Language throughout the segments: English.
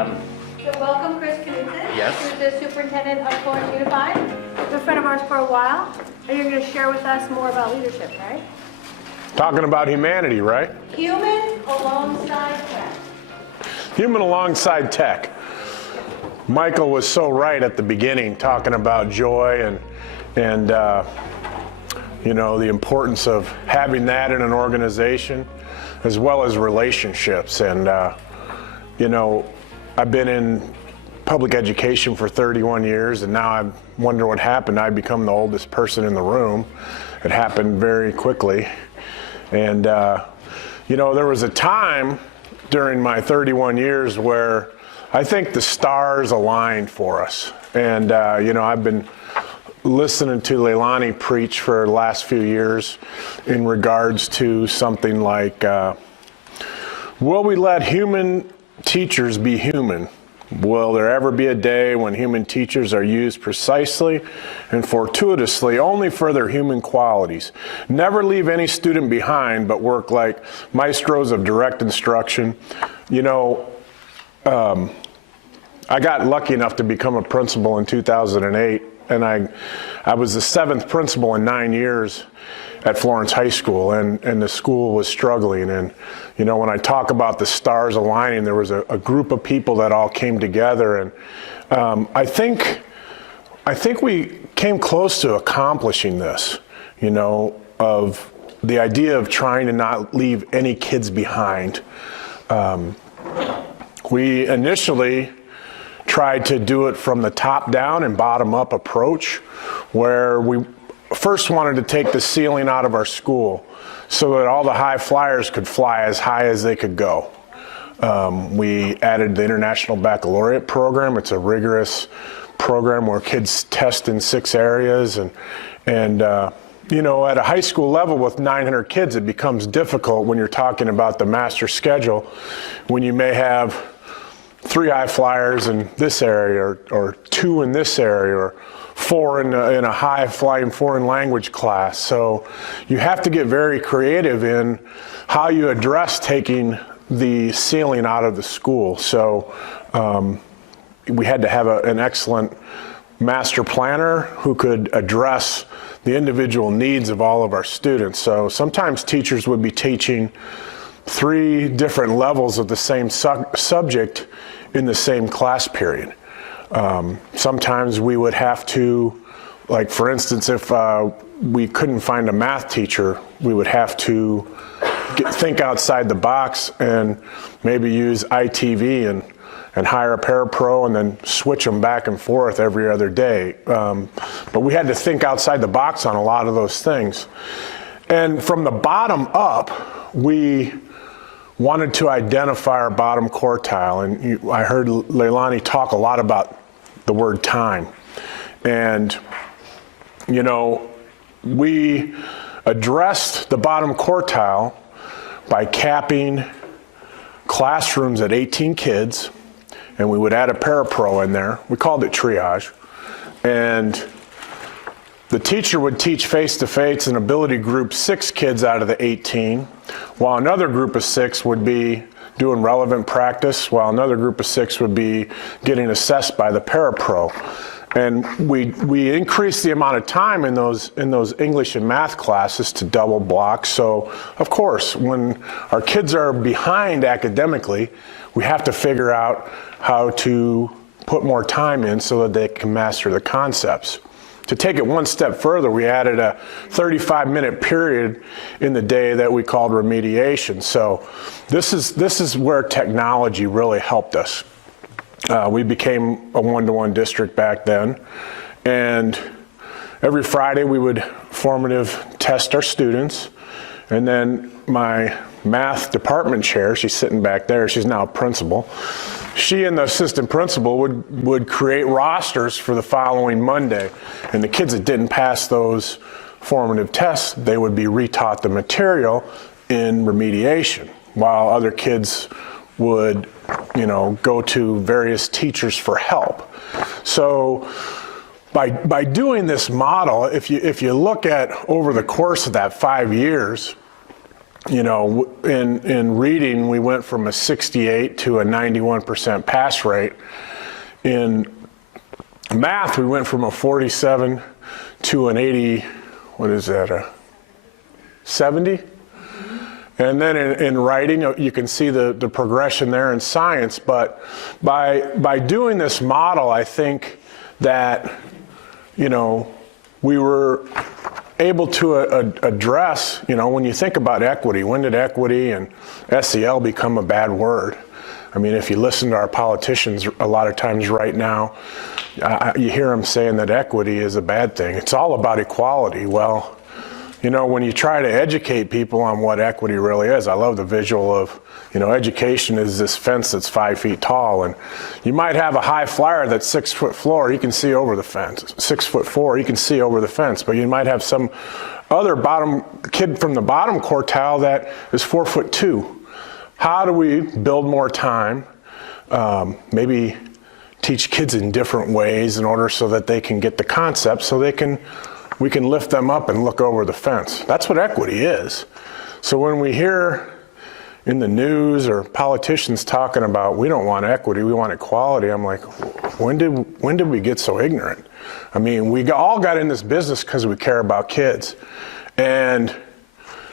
So welcome, Chris Knutsen. Yes. Who's the superintendent of Florence Unified. He's a friend of ours for a while, and you're going to share with us more about leadership, right? Talking about humanity, right? Human alongside tech. Human alongside tech. Michael was so right at the beginning, talking about joy and you know, the importance of having that in an organization, as well as relationships. And you know, I've been in public education for 31 years, and now I wonder what happened. I become the oldest person in the room. It happened very quickly. And you know, there was a time during my 31 years where I think the stars aligned for us. And you know, I've been listening to Leilani preach for the last few years in regards to something like, will we let human teachers be human? Will there ever be a day when human teachers are used precisely and fortuitously only for their human qualities? Never leave any student behind, but work like maestros of direct instruction. You know, I got lucky enough to become a principal in 2008, and I was the 7th principal in 9 years at Florence High School, and the school was struggling. And you know, when I talk about the stars aligning, there was a group of people that all came together, and I think we came close to accomplishing this, you know, of the idea of trying to not leave any kids behind. We initially tried to do it from the top down and bottom up approach, where we first wanted to take the ceiling out of our school so that all the high flyers could fly as high as they could go. We added the International Baccalaureate program. It's a rigorous program where kids test in 6 areas, and you know, at a high school level with 900 kids, it becomes difficult when you're talking about the master schedule, when you may have 3 high flyers in this area, or 2 in this area, or 4 in a high flying foreign language class. So you have to get very creative in how you address taking the ceiling out of the school. So we had to have an excellent master planner who could address the individual needs of all of our students. So sometimes teachers would be teaching 3 different levels of the same subject in the same class period. Sometimes we would have to, like for instance, if we couldn't find a math teacher, we would have to think outside the box and maybe use ITV and hire a parapro and then switch them back and forth every other day. But we had to think outside the box on a lot of those things. And from the bottom up, we wanted to identify our bottom quartile. And I heard Leilani talk a lot about the word time. And, you know, we addressed the bottom quartile by capping classrooms at 18 kids, and we would add a parapro in there. We called it triage. And the teacher would teach face-to-face in ability group 6 kids out of the 18, while another group of 6 would be doing relevant practice, while another group of 6 would be getting assessed by the parapro. And we increased the amount of time in those English and math classes to double block. So of course, when our kids are behind academically, we have to figure out how to put more time in so that they can master the concepts. To take it one step further, we added a 35-minute period in the day that we called remediation. So this is where technology really helped us. We became a one-to-one district back then, and every Friday we would formative test our students, and then my math department chair, she's sitting back there, she's now a principal, she and the assistant principal would create rosters for the following Monday, and the kids that didn't pass those formative tests, they would be retaught the material in remediation, while other kids would, you know, go to various teachers for help. So by doing this model, if you look at over the course of that 5 years, you know, in reading, we went from a 68 to a 91% pass rate. In math, we went from a 47 to an 80, what is that, a 70? And then in writing, you can see the progression there in science. But by doing this model, I think that, you know, we were able to address, you know, when you think about equity, when did equity and SEL become a bad word? I mean, if you listen to our politicians a lot of times right now, you hear them saying that equity is a bad thing. It's all about equality. Well, you know, when you try to educate people on what equity really is, I love the visual of, you know, education is this fence that's 5 feet tall, and you might have a high flyer that's 6 foot floor, you can see over the fence. 6'4", you can see over the fence, but you might have some other kid from the bottom quartile that is 4'2". How do we build more time? Maybe teach kids in different ways in order so that they can get the concept, so we can lift them up and look over the fence. That's what equity is. So when we hear in the news or politicians talking about, we don't want equity, we want equality, I'm like, when did we get so ignorant? I mean, we all got in this business because we care about kids. And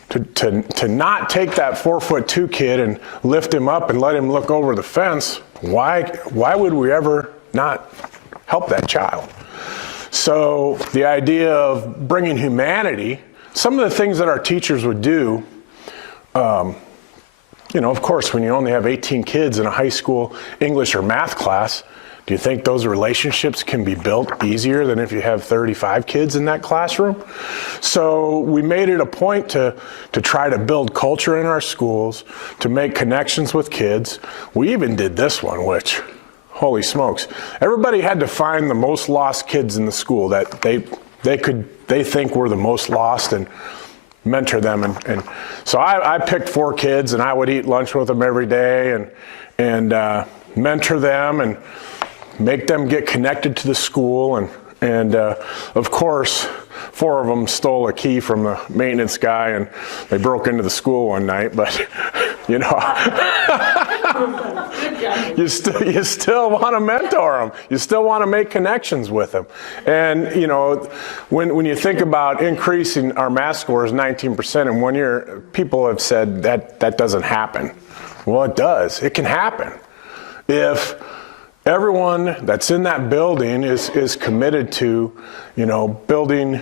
to not take that 4'2" kid and lift him up and let him look over the fence, why would we ever not help that child? So the idea of bringing humanity, some of the things that our teachers would do, you know, of course, when you only have 18 kids in a high school English or math class, do you think those relationships can be built easier than if you have 35 kids in that classroom? So we made it a point to try to build culture in our schools, to make connections with kids. We even did this one, which, holy smokes, everybody had to find the most lost kids in the school that they think were the most lost, and mentor them. And so I picked 4 kids, and I would eat lunch with them every day and mentor them and make them get connected to the school. And of course, 4 of them stole a key from the maintenance guy, and they broke into the school one night. But you know, you still want to mentor them. You still want to make connections with them. And you know, when you think about increasing our math scores 19% in 1 year, people have said that doesn't happen. Well, it does. It can happen if everyone that's in that building is committed to, you know, building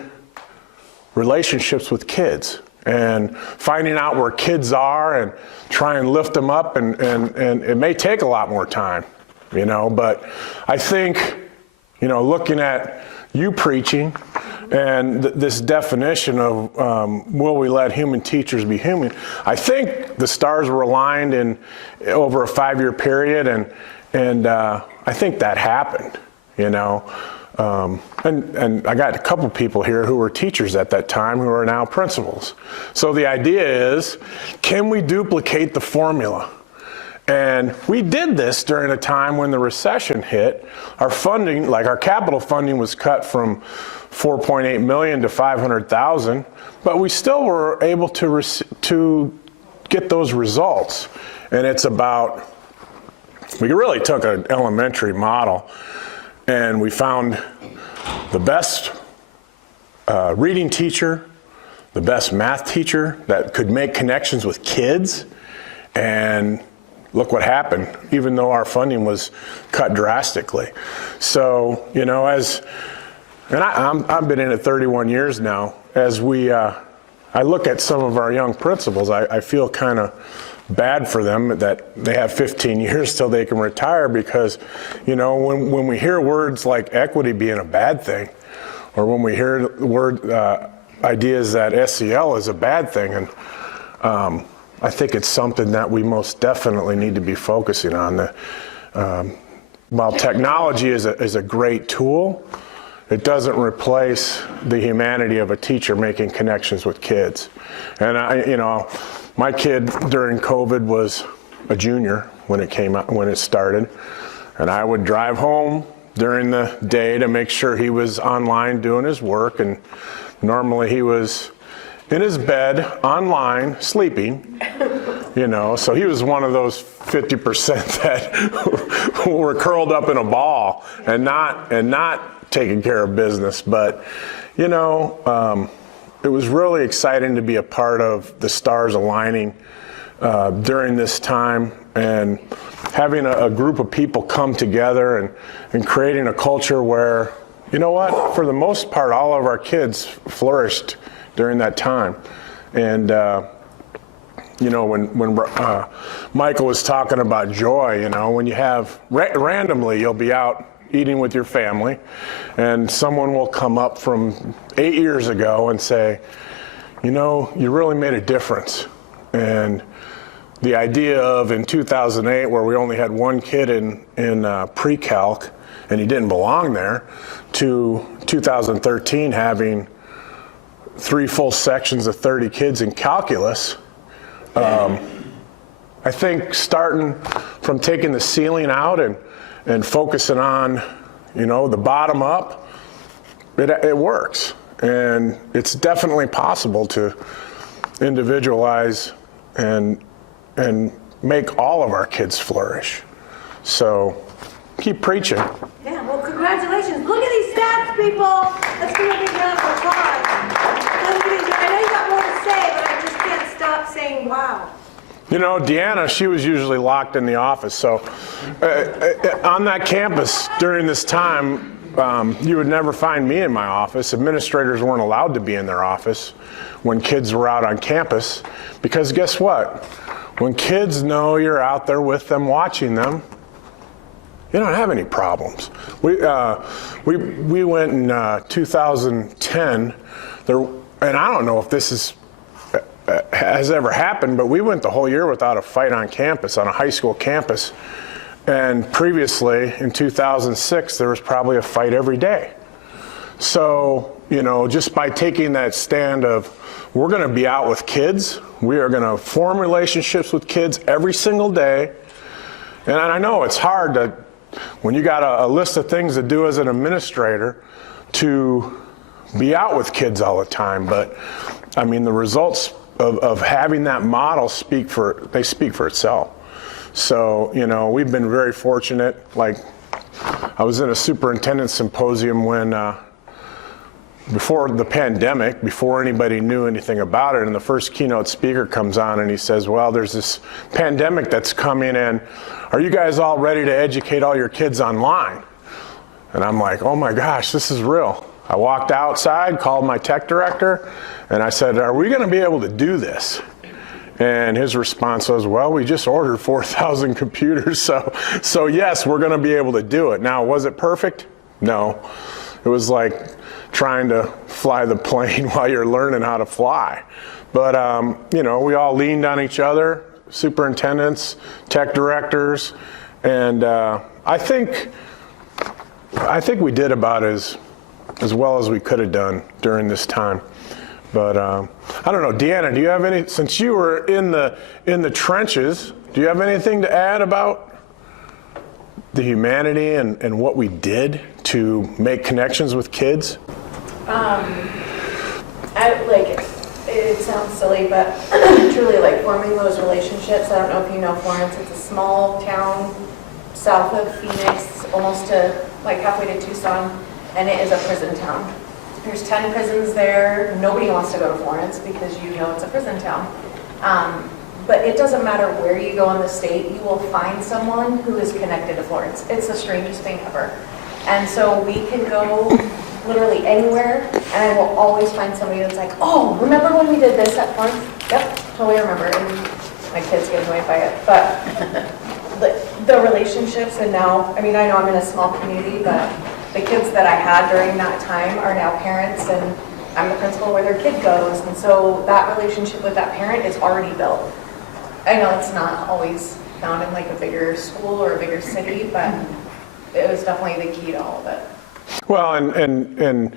relationships with kids and finding out where kids are and try and lift them up, and it may take a lot more time, you know, but I think, you know, looking at you preaching and this definition of will we let human teachers be human, I think the stars were aligned in over a 5-year period, and I think that happened, you know. And I got a couple people here who were teachers at that time who are now principals. So the idea is, can we duplicate the formula? And we did this during a time when the recession hit. Our funding, like our capital funding, was cut from $4.8 million to $500,000, but we still were able to get those results. And it's about, we really took an elementary model and we found the best reading teacher, the best math teacher that could make connections with kids, and look what happened, even though our funding was cut drastically. So, you know, I've been in it 31 years now, as I look at some of our young principals, I feel kind of bad for them that they have 15 years till they can retire, because, you know, when we hear words like equity being a bad thing, or when we hear ideas that SEL is a bad thing, and I think it's something that we most definitely need to be focusing on. While technology is a great tool, it doesn't replace the humanity of a teacher making connections with kids. And you know, my kid during COVID was a junior when it started, and I would drive home during the day to make sure he was online doing his work, and normally he was in his bed, online, sleeping, you know, so he was one of those 50% that were curled up in a ball and not taking care of business. But, you know, it was really exciting to be a part of the stars aligning during this time, and having a group of people come together and creating a culture where, you know what, for the most part, all of our kids flourished during that time. And, you know, when Michael was talking about joy, you know, when you have, randomly you'll be out eating with your family, and someone will come up from 8 years ago and say, you know, you really made a difference. And the idea of in 2008, where we only had one kid in pre-calc, and he didn't belong there, to 2013 having 3 full sections of 30 kids in calculus. I think starting from taking the ceiling out and focusing on, you know, the bottom up, it works. And it's definitely possible to individualize and make all of our kids flourish. So keep preaching. Yeah, well, congratulations. Look at these stats, people. Let's give a big round of applause. I know you got more to say, but I just can't stop saying wow. You know, Deanna, she was usually locked in the office. So on that campus during this time, you would never find me in my office. Administrators weren't allowed to be in their office when kids were out on campus, because guess what? When kids know you're out there with them, watching them, you don't have any problems. We went in 2010, and I don't know if this has ever happened, but we went the whole year without a fight on campus, on a high school campus. And previously, in 2006, there was probably a fight every day. So, you know, just by taking that stand of, we're going to be out with kids, we are going to form relationships with kids every single day. And I know it's hard to, when you got a list of things to do as an administrator, to be out with kids all the time. But I mean, the results of having that model speak for itself. So, you know, we've been very fortunate. Like, I was in a superintendent symposium when, before the pandemic, before anybody knew anything about it, and the first keynote speaker comes on and he says, well, there's this pandemic that's coming in. Are you guys all ready to educate all your kids online? And I'm like, oh my gosh, this is real. I walked outside, called my tech director, and I said, are we going to be able to do this? And his response was, well, we just ordered 4,000 computers, so yes, we're going to be able to do it. Now, was it perfect? No. It was like trying to fly the plane while you're learning how to fly. But, you know, we all leaned on each other, superintendents, tech directors, and I think we did about as well as we could have done during this time. But I don't know, Deanna, do you have any, since you were in the trenches, do you have anything to add about the humanity and what we did to make connections with kids? It sounds silly, but truly, like, forming those relationships. I don't know if you know Florence. It's a small town south of Phoenix, almost to like halfway to Tucson, and it is a prison town. There's 10 prisons there. Nobody wants to go to Florence because you know it's a prison town. But it doesn't matter where you go in the state, you will find someone who is connected to Florence. It's the strangest thing ever. And so we can go literally anywhere, and I will always find somebody that's like, oh, remember when we did this at Florence? Yep, totally remember. And my kids get annoyed by it. But the relationships, and now, I mean, I know I'm in a small community, but the kids that I had during that time are now parents, and I'm the principal where their kid goes. And so that relationship with that parent is already built. I know it's not always found in like a bigger school or a bigger city, but it was definitely the key to all of it. Well, and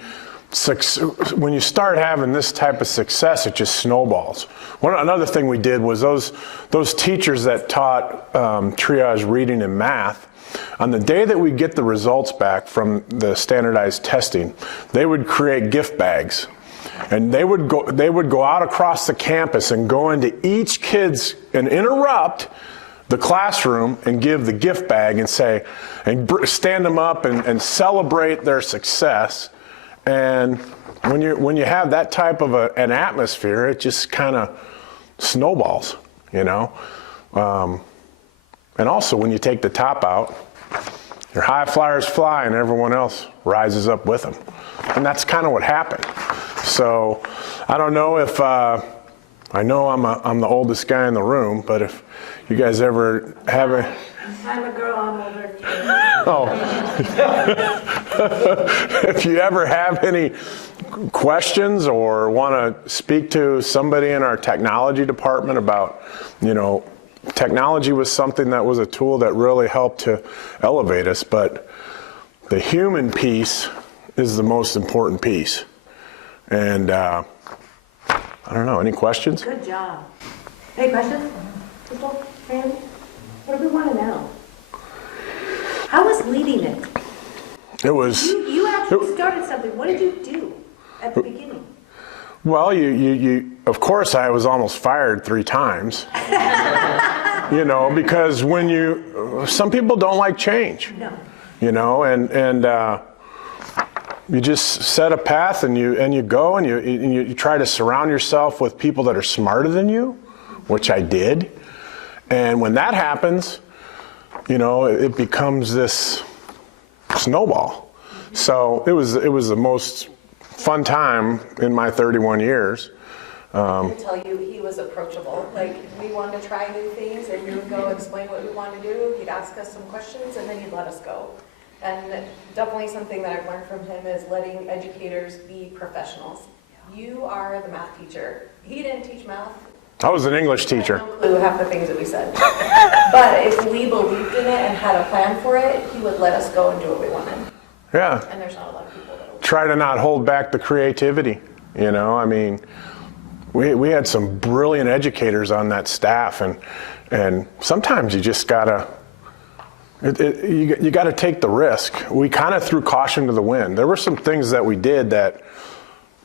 when you start having this type of success, it just snowballs. Another thing we did was those teachers that taught triage reading and math, on the day that we get the results back from the standardized testing, they would create gift bags. And they would go out across the campus and go into each kid's and interrupt the classroom and give the gift bag and say, and stand them up and celebrate their success. And when you have that type of an atmosphere, it just kind of snowballs, you know. And also when you take the top out, your high flyers fly and everyone else rises up with them. And that's kind of what happened. So I don't know if, I know I'm the oldest guy in the room, but if you guys ever have a... I'm a girl, I'm older. Oh. If you ever have any questions or want to speak to somebody in our technology department about, you know, technology was something that was a tool that really helped to elevate us, but the human piece is the most important piece. And I don't know, any questions? Good job. Any questions? People? Randy? What do we want to know? How was leading it? It was... You actually started something. What did you do at the beginning? Well, you of course, I was almost fired 3 times. You know, because some people don't like change. No. You know, and you just set a path and you go and you try to surround yourself with people that are smarter than you, which I did. And when that happens, you know, it becomes this snowball. So it was the most fun time in my 31 years. I can tell you, he was approachable. Like, we wanted to try new things, and he would go explain what we wanted to do. He'd ask us some questions, and then he'd let us go. And definitely something that I've learned from him is letting educators be professionals. You are the math teacher. He didn't teach math. I was an English teacher. I have no clue half the things that we said. But if we believed in it and had a plan for it, he would let us go and do what we wanted. Yeah. And there's not a lot of people that will. Try to not hold back the creativity, you know, I mean, we had some brilliant educators on that staff, and sometimes you just gotta, you gotta take the risk. We kind of threw caution to the wind. There were some things that we did that,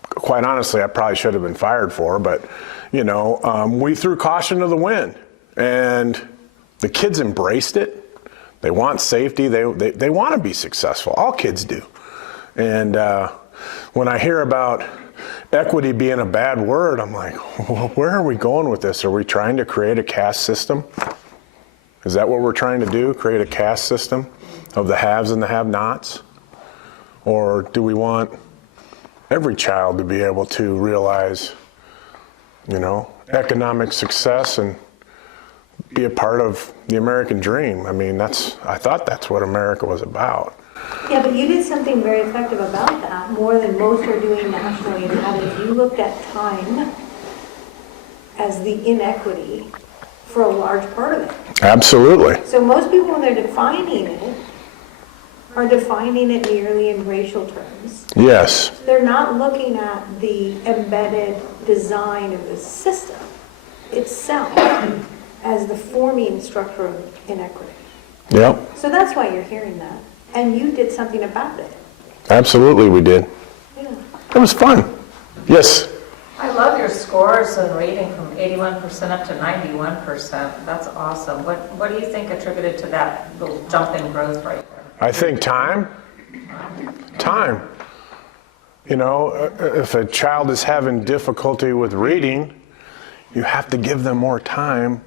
quite honestly, I probably should have been fired for, but, you know, we threw caution to the wind, and the kids embraced it. They want safety. They want to be successful. All kids do. And when I hear about equity being a bad word, I'm like, well, where are we going with this? Are we trying to create a caste system? Is that what we're trying to do? Create a caste system of the haves and the have-nots? Or do we want every child to be able to realize, you know, economic success and be a part of the American dream? I mean, I thought that's what America was about. Yeah, but you did something very effective about that, more than most are doing nationally, and that is you looked at time as the inequity for a large part of it. Absolutely. So most people, when they're defining it, are defining it merely in racial terms. Yes. They're not looking at the embedded design of the system itself as the forming structure of inequity. Yep. So that's why you're hearing that. And you did something about it. Absolutely, we did. Yeah. It was fun. Yes. I love your scores in reading from 81% up to 91%. That's awesome. What do you think attributed to that little jump in growth right there? I think time. Time. You know, if a child is having difficulty with reading, you have to give them more time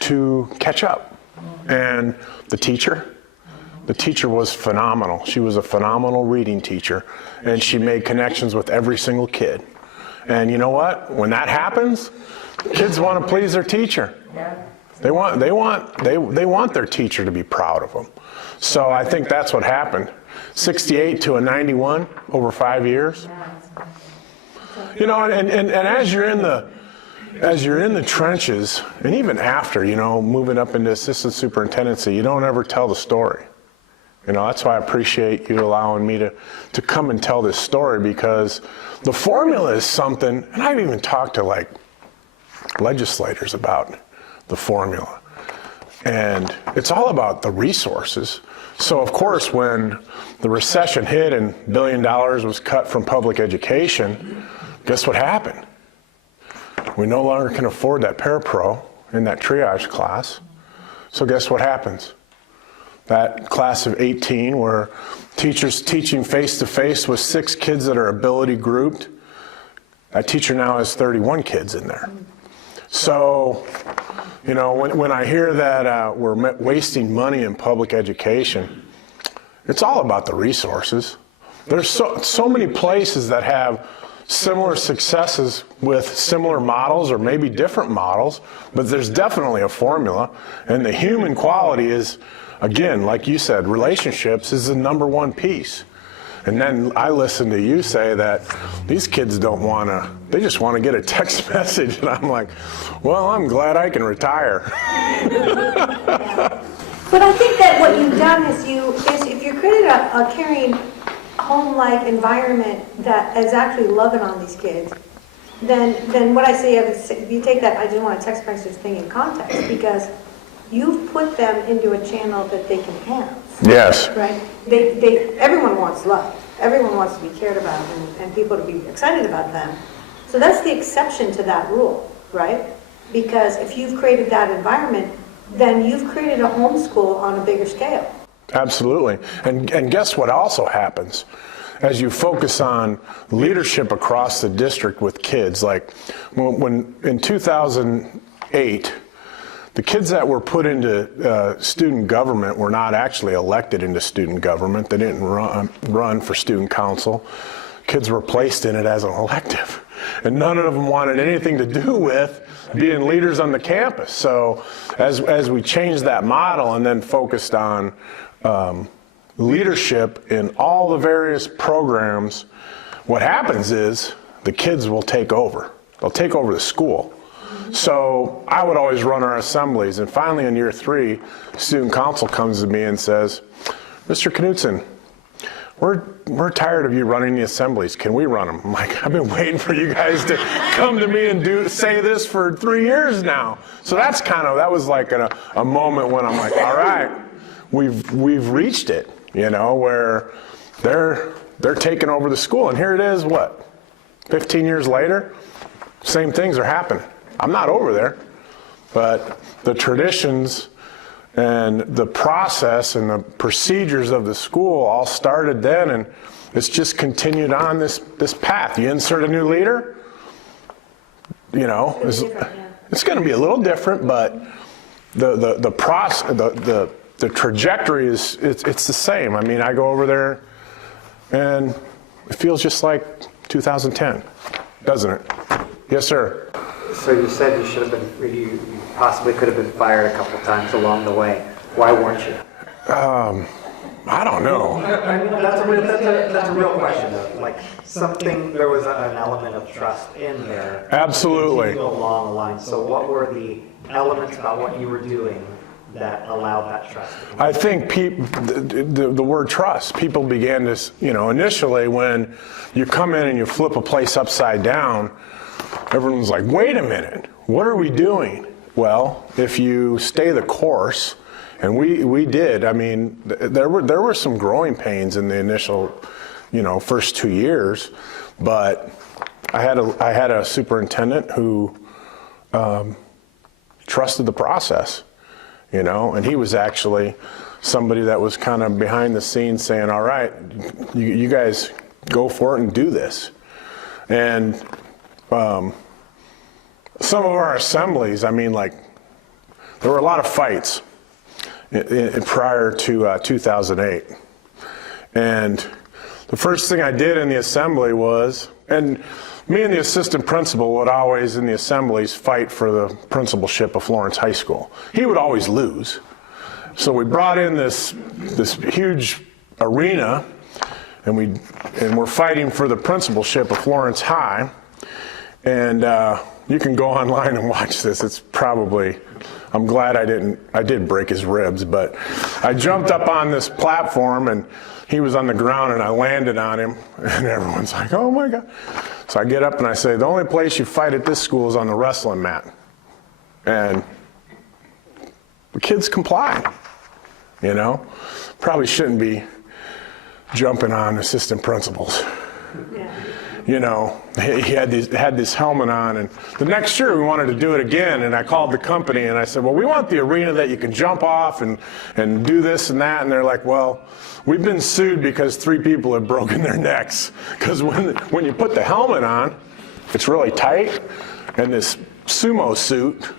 to catch up. And the teacher was phenomenal. She was a phenomenal reading teacher, and she made connections with every single kid. And you know what? When that happens, kids want to please their teacher. They want their teacher to be proud of them. So I think that's what happened. 68 to a 91 over 5 years. You know, and as you're in the trenches, and even after, you know, moving up into assistant superintendency, you don't ever tell the story. You know, that's why I appreciate you allowing me to come and tell this story, because the formula is something, and I've even talked to like legislators about the formula. And it's all about the resources. So of course, when the recession hit and $1 billion was cut from public education, Guess what happened? We no longer can afford that parapro in that triage class. So guess what happens? That class of 18 where teachers teaching face-to-face with 6 kids that are ability grouped, that teacher now has 31 kids in there. So, you know, when I hear that we're wasting money in public education, it's all about the resources. There's so many places that have similar successes with similar models or maybe different models, but there's definitely a formula. And the human quality is, again, like you said, relationships is the number one piece. And then I listen to you say that these kids don't want to, they just want to get a text message. And I'm like, well, I'm glad I can retire. But I think that what you've done is if you created a caring, home-like environment that is actually loving on these kids, then what I say is, if you take that I just want a text message thing in context, because you've put them into a channel that they can have. Yes. Right? Everyone wants love. Everyone wants to be cared about and people to be excited about them. So that's the exception to that rule, right? Because if you've created that environment, then you've created a homeschool on a bigger scale. Absolutely. And guess what also happens? As you focus on leadership across the district with kids, like when in 2008, the kids that were put into student government were not actually elected into student government. They didn't run for student council. Kids were placed in it as an elective. And none of them wanted anything to do with being leaders on the campus. So as we changed that model and then focused on leadership in all the various programs, what happens is the kids will take over. They'll take over the school. So I would always run our assemblies, and finally in year 3, student council comes to me and says, Mr. Knutsen, we're tired of you running the assemblies. Can we run them? I'm like, I've been waiting for you guys to come to me and say this for 3 years now. So that was like a moment when I'm like, all right, we've reached it, you know, where they're taking over the school. And here it is, 15 years later, same things are happening. I'm not over there, but the traditions and the process and the procedures of the school all started then, and it's just continued on this path. You insert a new leader, you know, it's going to be a little different, but the process, the trajectory is it's the same. I mean, I go over there, and it feels just like 2010, doesn't it? Yes, sir. So you said you possibly could have been fired a couple times along the way. Why weren't you? I don't know. I mean, that's a real question, though. Like there was an element of trust in there. Absolutely. Along the line. So what were the elements about what you were doing that allowed that trust? I think the word trust, people began to, you know, initially when you come in and you flip a place upside down, everyone's like, wait a minute, what are we doing? Well, if you stay the course, and we did, I mean, there were some growing pains in the initial, you know, first 2 years, but I had a superintendent who trusted the process, you know, and he was actually somebody that was kind of behind the scenes saying, all right, you guys go for it and do this. And some of our assemblies, I mean, like, there were a lot of fights prior to 2008. And the first thing I did in the assembly was, and me and the assistant principal would always in the assemblies fight for the principalship of Florence High School. He would always lose. So we brought in this huge arena, and we're fighting for the principalship of Florence High. And you can go online and watch this. It's probably, I'm glad I did break his ribs, but I jumped up on this platform and he was on the ground and I landed on him and everyone's like, oh my God. So I get up and I say, the only place you fight at this school is on the wrestling mat. And the kids comply, you know? Probably shouldn't be jumping on assistant principals. Yeah. you know, he had this helmet on, and the next year we wanted to do it again, and I called the company and I said, well, we want the arena that you can jump off and do this and that, and they're like, well, we've been sued because 3 people have broken their necks, because when you put the helmet on, it's really tight, and this sumo suit,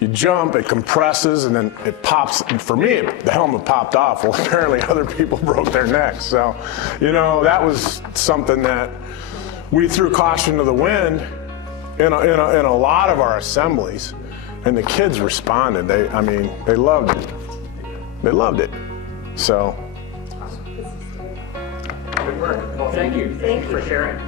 you jump, it compresses, and then it pops. And for me, the helmet popped off. Well, apparently other people broke their necks. So, you know, that was something that we threw caution to the wind in a lot of our assemblies, and the kids responded. They loved it. They loved it. So. Good work. Well, thank you. Thank you for sharing.